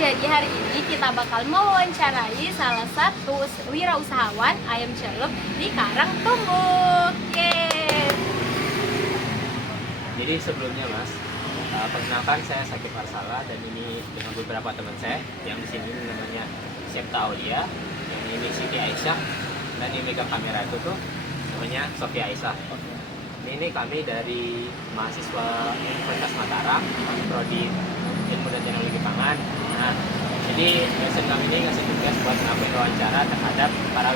Jadi hari ini kita bakal mewawancarai salah satu wirausahawan ayam celup di Karangtunguk. Yeay. Jadi sebelumnya Mas, perkenalkan saya Sakif Arsala dan ini dengan beberapa teman saya yang di sini namanya Syekta Aulia, yang ini Siti Aisyah, dan ini megang kamera itu tuh namanya Sofia Aisyah. Ini kami dari mahasiswa Universitas Mataram, prodi Ilmu dan Teknologi Pangan. Nah, jadi dosen kami ini ngasih tugas buat ngelakuin wawancara terhadap para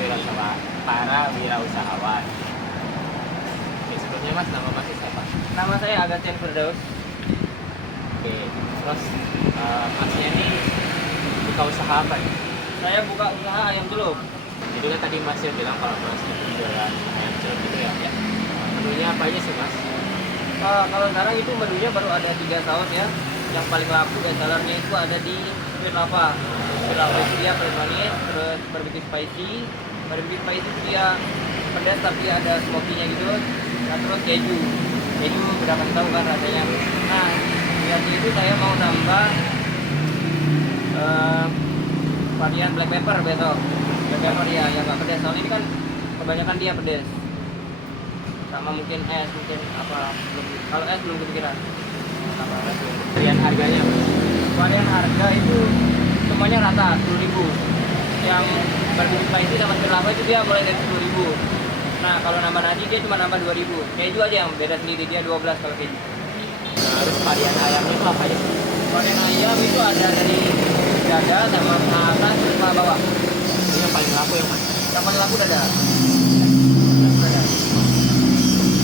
wirausahawan. Oke, sebelumnya Mas, nama Mas siapa? Nama saya Agatian Firdaus. Oke, terus Masnya ini buka usaha apa nih? Saya buka usaha ayam celup. Jadi kan tadi Mas bilang kalau Mas itu jualan ayam celup gitu ya. Menunya apa aja sih Mas? Kalau sekarang itu menunya baru ada 3 saus ya. Yang paling laku bestsellernya itu ada di Sweet Lava. Sweet Lava itu dia paling manis, terus barbecue spicy. Barbecue spicy itu dia pedas tapi ada smoky-nya gitu. Nah, terus keju. Keju udah kan tahu kan rasanya. Nah, dari itu saya mau nambah varian black pepper besok. Black pepper ya, yang nggak pedas. Soalnya ini kan kebanyakan dia pedas. Sama mungkin es, mungkin apa belum. Kalau es belum kepikiran. Varian harganya Mas? Varian harga itu semuanya rata 10.000. Yang barbecue spicy sama Sweet Lava itu dia mulai dari 10.000. Nah, kalau nambah nasi dia cuma nambah 2.000. Keju aja yang beda sendiri, dia 12 kalau keju. Terus varian ayamnya itu apa aja sih? Varian ayam itu ada dari dada sama atas sama bawah. Ini yang paling laku ya Mas? Yang paling laku dada.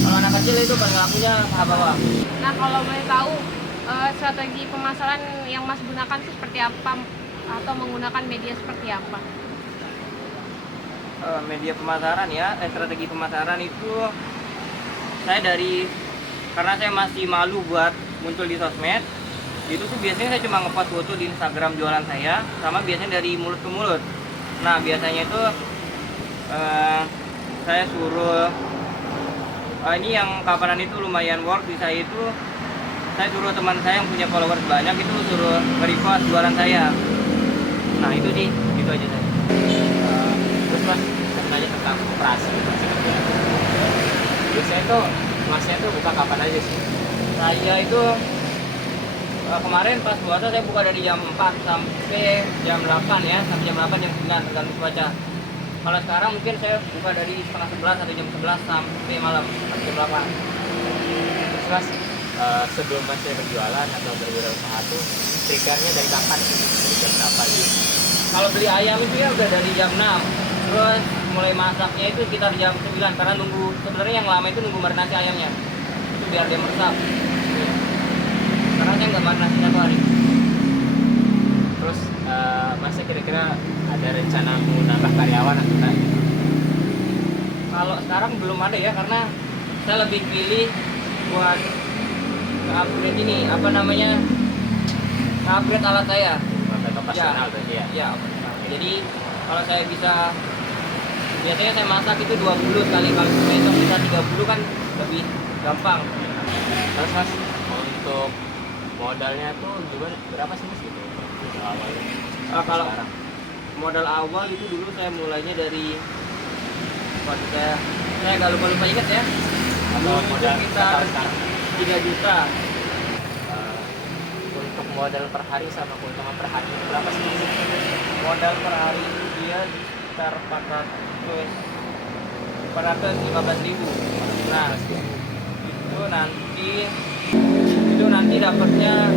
Kalau anak kecil itu paling lakunya paha bawah. Nah, kalau boleh tahu strategi pemasaran yang Mas gunakan itu seperti apa atau menggunakan media seperti apa? Media pemasaran ya, strategi pemasaran itu saya karena saya masih malu buat muncul di sosmed, itu tuh biasanya saya cuma ngepost foto di Instagram jualan saya, sama biasanya dari mulut ke mulut. Nah, biasanya itu saya suruh ini yang kapanan itu lumayan work di saya itu, saya suruh teman saya yang punya followers banyak itu suruh nge-repost jualan saya. Nah, itu sih, itu aja saya. Terus Mas, saya nanya tentang operasi Mas kerja. Biasanya tuh Masnya tuh buka kapan aja sih? Saya itu kemarin pas puasa saya buka dari jam 4 sampai jam 8 ya, sampai jam 8 jam 9 tergantung cuaca. Kalau sekarang mungkin saya buka dari setengah 11 atau jam 11 sampai malam sampai jam 8. Terus Mas, sebelum Masnya berjualan atau berwirausaha tuh triggernya dari kapan sih? Dari jam berapa gitu? Kalau beli ayam itu ya udah dari jam 6. Terus mulai masaknya itu sekitar jam 9 karena sebenarnya yang lama itu nunggu marinasi ayamnya. Itu biar dia meresap. Karena saya nggak marinasi 1 hari. Terus Masnya kira-kira ada rencana mau nambah karyawan atau enggak? Kalau sekarang belum ada ya, karena saya lebih pilih buat upgrade ini, apa namanya, upgrade alat saya. Sampai operasional berarti ya? Ya, jadi kalau saya bisa, biasanya saya masak itu 20 sekali, kalau besok bisa 30 kan lebih gampang. Terus Mas, untuk modalnya tuh gimana? Berapa sih Mas gitu? Awalnya. Kalau Sekarang. modal awal itu dulu saya mulainya dari, saya nggak lupa ingat ya, Atau dulu modal itu sekitar total sekarang? 3 juta. Untuk modal per hari sama keuntungan per hari itu berapa sih? Modal per hari itu dia sekitar 415.000. Nah, itu nanti dapatnya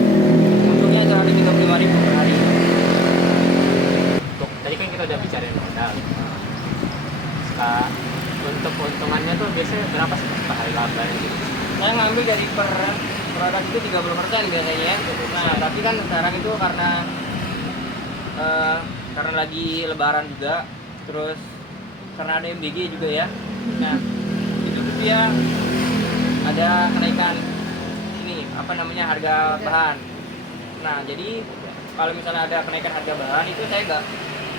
untungnya sehari 35.000 per hari. Tadi kan kita udah bicarain modal. Untuk keuntungannya tuh biasanya berapa sih per hari labanya gitu? Saya ngambil dari per produk itu 30% biasanya ya. Nah, tapi kan sekarang itu karena lagi lebaran juga, terus karena ada MBG juga ya. Nah, itu tuh dia ada kenaikan ini, apa namanya, harga bahan. Nah, jadi kalau misalnya ada kenaikan harga bahan itu saya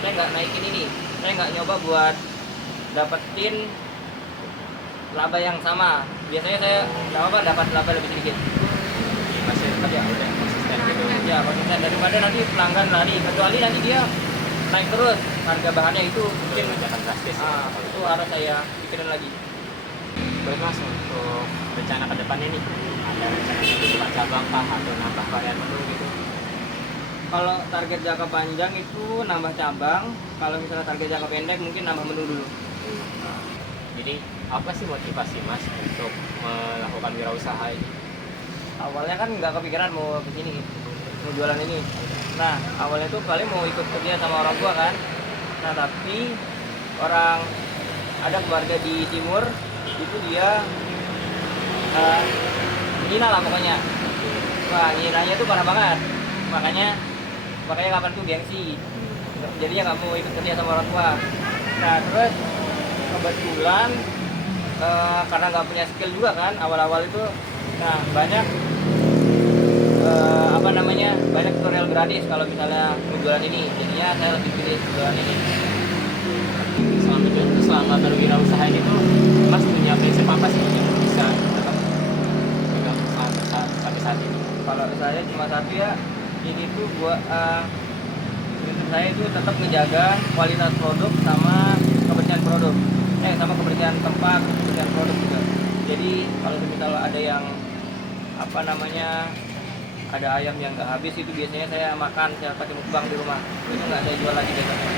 nggak naikin ini, saya nggak nyoba buat dapetin laba yang sama. Biasanya saya dapat laba lebih sedikit. Masih tetap ya udah konsisten gitu konsisten. Ya konsisten, daripada nanti pelanggan lari, kecuali nanti dia naik terus harga bahannya itu mungkin Lonjakan drastis. itu harus saya pikirin lagi. Terus Mas, untuk rencana ke depannya nih, ada rencana untuk buka cabang kah atau nambah varian menu gitu? Kalau target jangka panjang itu nambah cabang, kalau misalnya target jangka pendek mungkin nambah menu dulu. Jadi apa sih motivasi Mas untuk melakukan wirausaha ini? Awalnya kan nggak kepikiran mau ke sini, mau jualan ini. Nah, awalnya tuh paling mau ikut kerja sama orang tua kan. Nah, tapi ada keluarga di timur, itu dia ngina lah pokoknya. Wah, nginanya tuh parah banget. Makanya kapan tuh gengsi. Jadinya nggak mau ikut kerja sama orang tua. Nah, terus kebetulan karena nggak punya skill juga kan awal-awal itu, nah banyak banyak tutorial gratis kalau misalnya mau jualan ini, jadinya saya lebih pilih jualan ini. Selama berwirausaha ini tuh Mas punya prinsip apa sih yang bisa tetap pegang sampai saat ini? Kalau saya cuma satu ya, ini tuh prinsip saya itu tetap menjaga kualitas produk sama kebersihan produk, sama kebersihan tempat, kebersihan produk juga. Jadi kalau misalnya ada yang ada ayam yang nggak habis, itu biasanya saya makan, saya pakai mukbang di rumah, itu nggak saya jual lagi besoknya.